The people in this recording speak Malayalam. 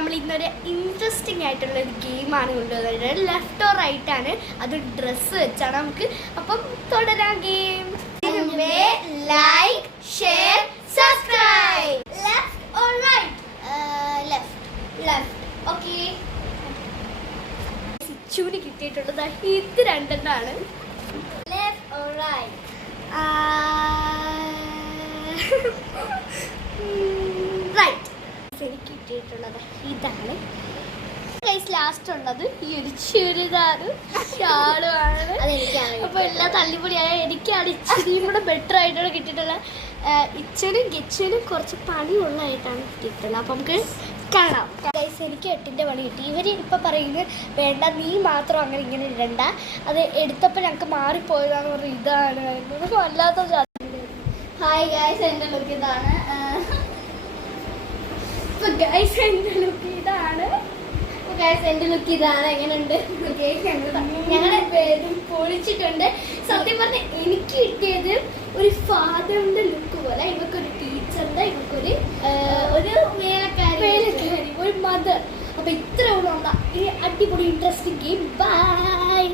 നമ്മൾ ഇന്നൊരു ഇൻട്രസ്റ്റിംഗ് ആയിട്ടുള്ള ഒരു ഗെയിമാണ് കൊണ്ടുവന്നത്. ലെഫ്റ്റ് ഓർ റൈറ്റ് ആണ്, അത് ഡ്രസ്സ് വെച്ചാണ് നമുക്ക്. അപ്പം തുടരാം game. Like, share, subscribe. Left or right? Left. Okay. സിച്ചുവിന് കിട്ടിയിട്ടുള്ളത് ഇത് രണ്ടെണ്ണമാണ്. Left or right? റൈറ്റ്. എനിക്ക് കിട്ടിയിട്ടുള്ളത് ഇതാണ്. ലാസ്റ്റ് ഉള്ളത് ഈ ഒരു ചുരിദാറ് ഷാളുമാണ്. അപ്പൊ എല്ലാം തള്ളിപ്പൊളിയായ എനിക്കാണ് ഇച്ചിരിയും കൂടെ ബെറ്റർ ആയിട്ടാണ് കിട്ടിയിട്ടുള്ളത്. ഇച്ചനും ഗിച്ചനും കുറച്ച് പണിയുള്ളതായിട്ടാണ് കിട്ടിയിട്ടുള്ളത്. അപ്പൊ നമുക്ക് കാണാം. എനിക്ക് 8ന്റെ പണി കിട്ടി. ഇവര് ഇപ്പൊ പറയുന്നത് വേണ്ട, നീ മാത്രം അങ്ങനെ ഇങ്ങനെ ഇടണ്ട, അത് എടുത്തപ്പോൾ ഞങ്ങൾക്ക് മാറിപ്പോയതാന്ന് പറഞ്ഞ ഇതാണ് വല്ലാത്ത. ഹായ് ഗൈസ്, എൻ്റെ ലുക്ക് ഇതാണ്. എൻ്റെ ലുക്ക് ഇതാണ്. എങ്ങനെയുണ്ട്? ഞങ്ങളുടെ പേരും പൊളിച്ചിട്ടുണ്ട്. സത്യം പറഞ്ഞ എനിക്ക് കിട്ടിയത് ഒരു ഫാദറിന്റെ ലുക്ക് പോലെ. ഇവക്കൊരു ടീച്ചറിന്റെ, ഇവക്കൊരു വേലക്കാരി, ഒരു മദർ. അപ്പൊ ഇത്ര ഉള്ള ഈ അടിപൊളി ഇൻട്രസ്റ്റിംഗ് ഗെയിം. ബൈ.